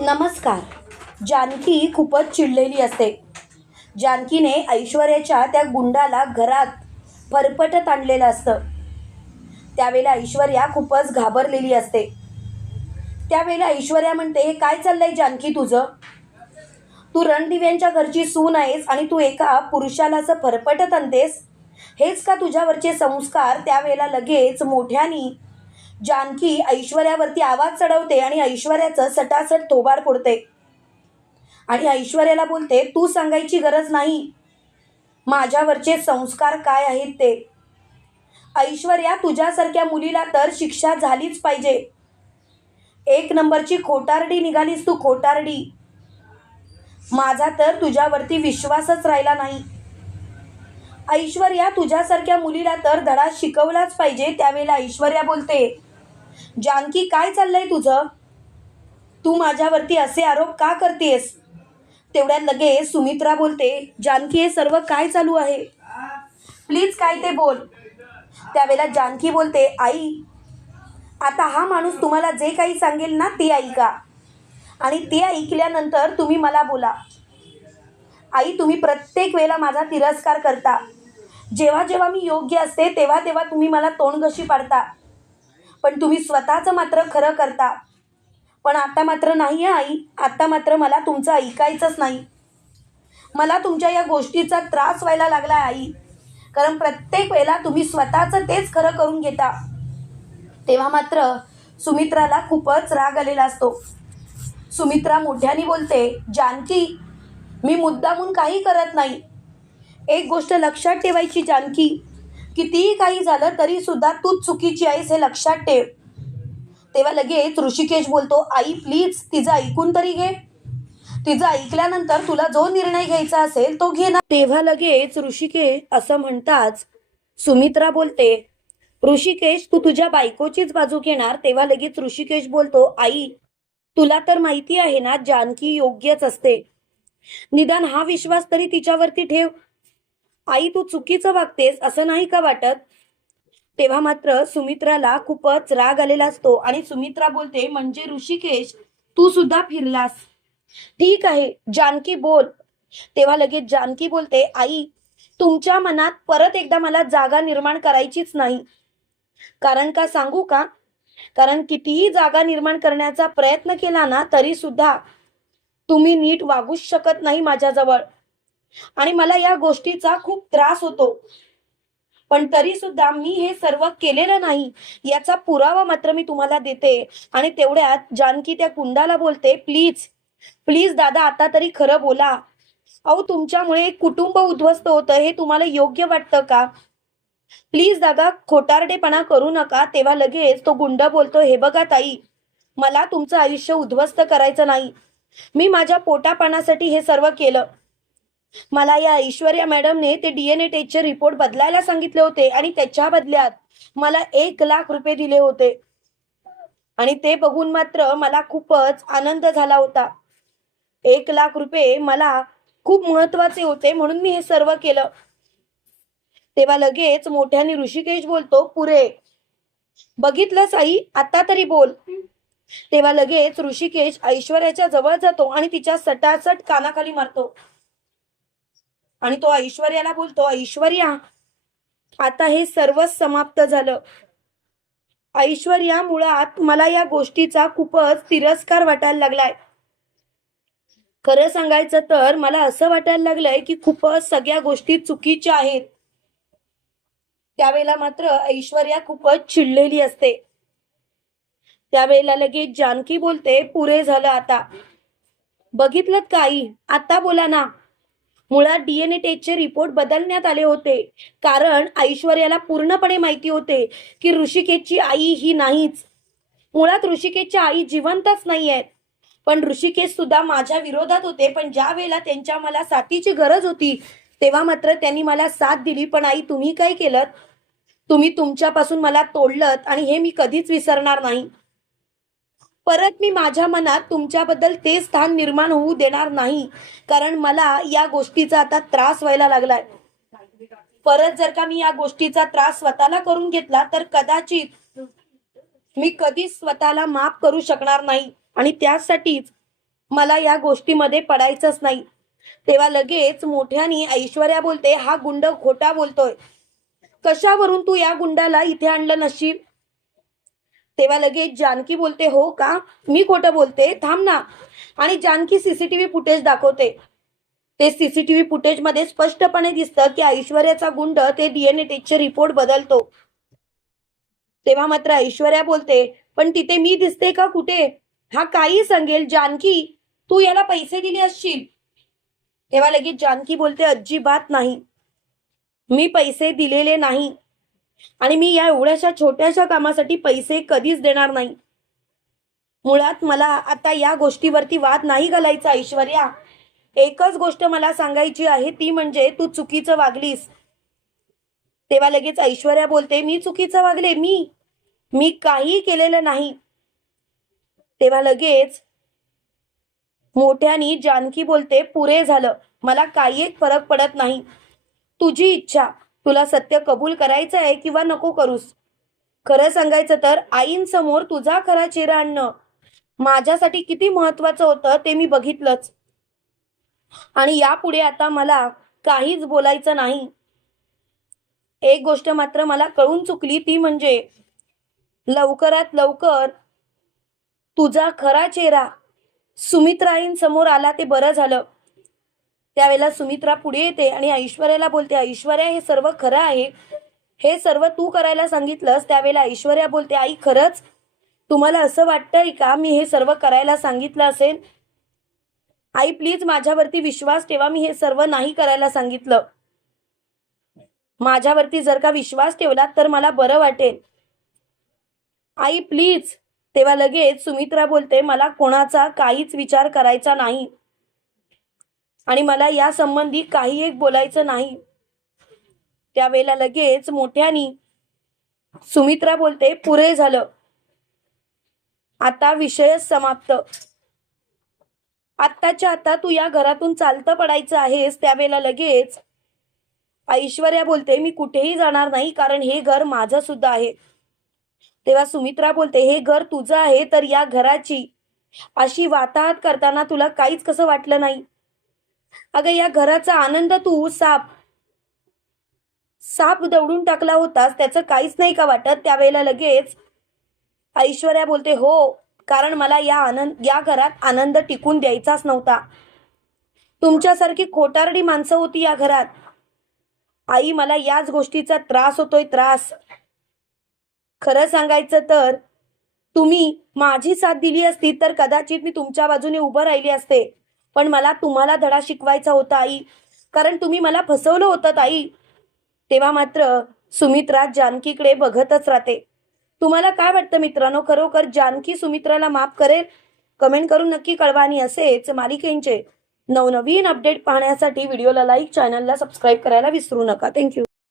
नमस्कार. जानकी खूपच चिडलेली असते. जानकीने ऐश्वर्याच्या त्या गुंडाला घरात फरफटत आणलेलं असतं. त्यावेळेला ऐश्वर्या खूपच घाबरलेली असते. त्यावेळेला ऐश्वर्या म्हणते हे काय चाललंय जानकी तुझं? तू रणदिव्यांच्या घरची सून आहेस आणि तू एका पुरुषाला असं फरफटत आणतेस हेच का तुझ्यावरचे संस्कार? त्यावेळेला लगेच मोठ्यानी जानकी ऐश्वर्यावरती आवाज चढवते आणि ऐश्वर्याचं सटासट थोबाड फोडते. आणि ऐश्वर्याला बोलते तू सांगायची गरज नाही. माझ्यावरचे संस्कार काय आहेत ते? ऐश्वर्या तुझ्यासारख्या मुलीला तर शिक्षा झालीच पाहिजे. एक नंबरची खोटारडी निघालीस तू खोटारडी. माझा तर तुझ्यावरती विश्वासच राहिला नाही. ऐश्वर्या तुझ्यासारख्या मुलीला तर धडा शिकवलाच पाहिजे. त्यावेळेला ऐश्वर्या बोलते जानकी काय चाललंय तुझं? तू माझ्यावरती असे आरोप का करतेस? तेवढ्या लगेच सुमित्रा बोलते जानकी हे सर्व काय चालू आहे? प्लीज काय ते बोल. त्यावेळेला जानकी बोलते आई आता हा माणूस तुम्हाला जे काही सांगेल ना ते ऐका. आणि ते ऐकल्यानंतर तुम्ही मला बोला. आई तुम्ही प्रत्येक वेळेला माझा तिरस्कार करता. जेव्हा जेव्हा मी योग्य असते तेव्हा तेव्हा तुम्ही मला तोंडघशी पाडता. पण तुम्ही स्वतःचं मात्र खरं करता. पण आता मात्र नाही आहे आई. आता मात्र मला तुमचं ऐकायचंच नाही. मला तुमच्या या गोष्टीचा त्रास व्हायला लागला आई. कारण प्रत्येक वेळेला तुम्ही स्वतःचं तेच खरं करून घेता. तेव्हा मात्र सुमित्राला खूपच राग आलेला असतो. सुमित्रा मोठ्याने बोलते जानकी मी मुद्दामून काही करत नाही. एक गोष्ट लक्षात ठेवायची जानकी. कितीही काही झालं तरी सुद्धा तूच चुकीची आहेस हे लक्षात ठेव. तेव्हा लगेच ऋषिकेश बोलतो आई प्लीज तिचं ऐकून तरी घे. तिचं ऐकल्यानंतर तुला जो निर्णय घ्यायचा असेल तो घे ना. तेव्हा लगेच ऋषिकेश असं म्हणताच सुमित्रा बोलते ऋषिकेश तू तुझ्या बायकोचीच बाजू घेणार? तेव्हा लगेच ऋषिकेश बोलतो आई तुला तर माहिती आहे ना जानकी योग्यच असते. निदान हा विश्वास तरी तिच्यावरती ठेव. आई तू चुकीचं वागतेस असं नाही का वाटत? तेव्हा मात्र सुमित्राला खूपच राग आलेला असतो आणि सुमित्रा बोलते म्हणजे ऋषिकेश तू सुद्धा फिरलास. ठीक आहे जानकी बोल. तेव्हा लगेच जानकी बोलते आई तुमच्या मनात परत एकदा मला जागा निर्माण करायचीच नाही. कारण का सांगू का? कारण कितीही जागा निर्माण करण्याचा प्रयत्न केला ना तरी सुद्धा तुम्ही नीट वागूच शकत नाही माझ्याजवळ. आणि मला या गोष्टीचा खूप त्रास होतो. पण तरी सुद्धा मी हे सर्व केलेलं नाही याचा पुरावा मात्र मी तुम्हाला देते. आणि तेवढ्यात जानकी त्या कुंडाला बोलते प्लीज प्लीज दादा आता तरी खरं बोला. अहो तुमच्यामुळे एक कुटुंब उद्ध्वस्त होतं हे तुम्हाला योग्य वाटतं का? प्लीज दादा खोटारडेपणा करू नका तेव्हा लगेच तो गुंड बोलतो हे बघा ताई मला तुमचं आयुष्य उद्ध्वस्त करायचं नाही. मी माझ्या पोटापाण्यासाठी हे सर्व केलं. मला या ऐश्वर्या मॅडमने ते डीएनए टेस्टचे रिपोर्ट बदलायला सांगितले होते आणि त्याच्या बदल्यात मला एक लाख रुपये दिले होते. आणि ते बघून मात्र मला खूपच आनंद झाला होता. एक लाख रुपये मला खूप महत्त्वाचे होते म्हणून मी हे सर्व केलं. तेव्हा लगेच मोठ्याने ऋषिकेश बोलतो पुरे बघितलं साई आता तरी बोल. तेव्हा लगेच ऋषिकेश ऐश्वर्याच्या जवळ जातो आणि तिच्या सटासट कानाखाली मारतो. आणि तो ऐश्वर्याला बोलतो ऐश्वर्या आता हे सर्व समाप्त झालं. ऐश्वर्या मुळात मला या गोष्टीचा खूपच तिरस्कार वाटायला लागलाय. खरं सांगायचं तर मला असं वाटायला लागलंय की खूपच सगळ्या गोष्टी चुकीच्या आहेत. त्यावेळेला मात्र ऐश्वर्या खूपच चिडलेली असते. त्यावेळेला लगेच जानकी बोलते पुरे झालं आता. बघितलं काही आता बोला ना. मुळात डीएनए टेस्टचे रिपोर्ट बदलण्यात आले होते. कारण ऐश्वर्याला पूर्णपणे माहिती होते की ऋषिकेशची आई ही नाहीच. मुळात ऋषिकेशच्या आई जिवंतच नाही आहेत पण ऋषिकेश सुद्धा माझ्या विरोधात होते. पण ज्या वेळेला त्यांच्या मला साथीची गरज होती तेव्हा मात्र त्यांनी मला साथ दिली. पण आई तुम्ही काय केलं तुम्ही तुमच्यापासून मला तोडलत आणि हे मी कधीच विसरणार नाही. परत मी माझ्या मनात तुमच्याबद्दल ते स्थान निर्माण होऊ देणार नाही. कारण मला या गोष्टीचा आता त्रास व्हायला लागलाय. परत जर का मी या गोष्टीचा त्रास स्वतःला करून घेतला तर कदाचित मी कधीच स्वतःला माफ करू शकणार नाही. आणि त्यासाठीच मला या गोष्टीमध्ये पडायचंच नाही. तेव्हा लगेच मोठ्यानी ऐश्वर्या बोलते हा गुंड खोटा बोलतोय. कशावरून तू या गुंडाला इथे आणलं नशील तेव्हा लगेच जानकी बोलते हो का? मी खोटं बोलते? थांब ना. आणि जानकी सीसीटीव्ही फुटेज दाखवते. ते सीसीटीव्ही फुटेजमध्ये स्पष्टपणे दिसतं की ऐश्वर्याचा गुंड ते डीएनए टेस्टचे रिपोर्ट बदलतो. तेव्हा मात्र ऐश्वर्या बोलते पण तिथे मी दिसते का कुठे? हा काही सांगेल जानकी. तू याला पैसे दिले असशील. तेव्हा लगेच जानकी बोलते अजिबात नाही. मी पैसे दिलेले नाही. आणि मी या एवढ्याशा छोट्याशा कामासाठी पैसे कधीच देणार नाही. मुळात मला आता या गोष्टीवरती वाद नाही घालायचा ऐश्वर्या. एकच गोष्ट मला सांगायची आहे ती म्हणजे तू चुकीचं वागलीस. तेव्हा लगेच ऐश्वर्या बोलते मी चुकीचं वागले? मी? मी काही केलेलं नाही. तेव्हा लगेच मोठ्यानी जानकी बोलते पुरे झालं. मला काही एक फरक पडत नाही. तुझी इच्छा तुला सत्य कबूल करायचं आहे किंवा नको करूस? खरं सांगायचं तर आईंसमोर तुझा खरा चेहरा आणणं माझ्यासाठी किती महत्वाचं होतं ते मी बघितलंच. आणि यापुढे आता मला काहीच बोलायचं नाही. एक गोष्ट मात्र मला कळून चुकली ती म्हणजे लवकरात लवकर तुझा खरा चेहरा सुमित्राईंसमोर आला ते बरं झालं. त्यावेळेला सुमित्रा पुढे येते आणि ऐश्वर्याला बोलते ऐश्वर्या हे सर्व खरं आहे. हे सर्व तू करायला सांगितलंस. त्यावेळेला ऐश्वर्या बोलते आई खरंच? तुम्हाला असं वाटतंय का मी हे सर्व करायला सांगितलं असेल? आई प्लीज माझ्यावरती विश्वास ठेवा. मी हे सर्व नाही करायला सांगितलं. माझ्यावरती जर का विश्वास ठेवला तर मला बरं वाटेल. आई प्लीज तेव्हा लगेच सुमित्रा बोलते मला कोणाचा काहीच विचार करायचा नाही. आणि मला या संबंधी काही एक बोलायचं नाही. त्यावेळेला लगेच मोठ्यानी सुमित्रा बोलते पुरे झालं. आता विषयच समाप्त. आत्ताच्या आता तू या घरातून चालतं पडायचं आहेस. त्यावेळेला लगेच ऐश्वर्या बोलते मी कुठेही जाणार नाही कारण हे घर माझं सुद्धा आहे. तेव्हा सुमित्रा बोलते हे घर तुझं आहे तर या घराची अशी वाताहत करताना तुला काहीच कसं वाटलं नाही? अगं या घराचा आनंद तू साप साप दवडून टाकला होतास त्याचं काहीच नाही का वाटत? त्यावेळेला लगेच ऐश्वर्या बोलते हो कारण मला या आनंद या घरात आनंद टिकून द्यायचाच नव्हता. तुमच्यासारखी खोटारडी माणसं होती या घरात. आई मला याच गोष्टीचा त्रास होतोय त्रास. खरं सांगायचं तर तुम्ही माझी साथ दिली असती तर कदाचित मी तुमच्या बाजूने उभं राहिली असते. पण मला तुम्हाला धडा शिकवायचा होता आई. कारण तुम्ही मला फसवलं होतं ताई. तेव्हा मात्र सुमित्रा जानकीकडे बघतच राहते. तुम्हाला काय वाटतं मित्रांनो? खरोखर जानकी सुमित्राला माफ करेल? कमेंट करून नक्की कळवा आणि असेच मालिकेंचे नवनवीन अपडेट पाहण्यासाठी व्हिडिओला लाईक चॅनलला सबस्क्राईब करायला विसरू नका. थँक्यू.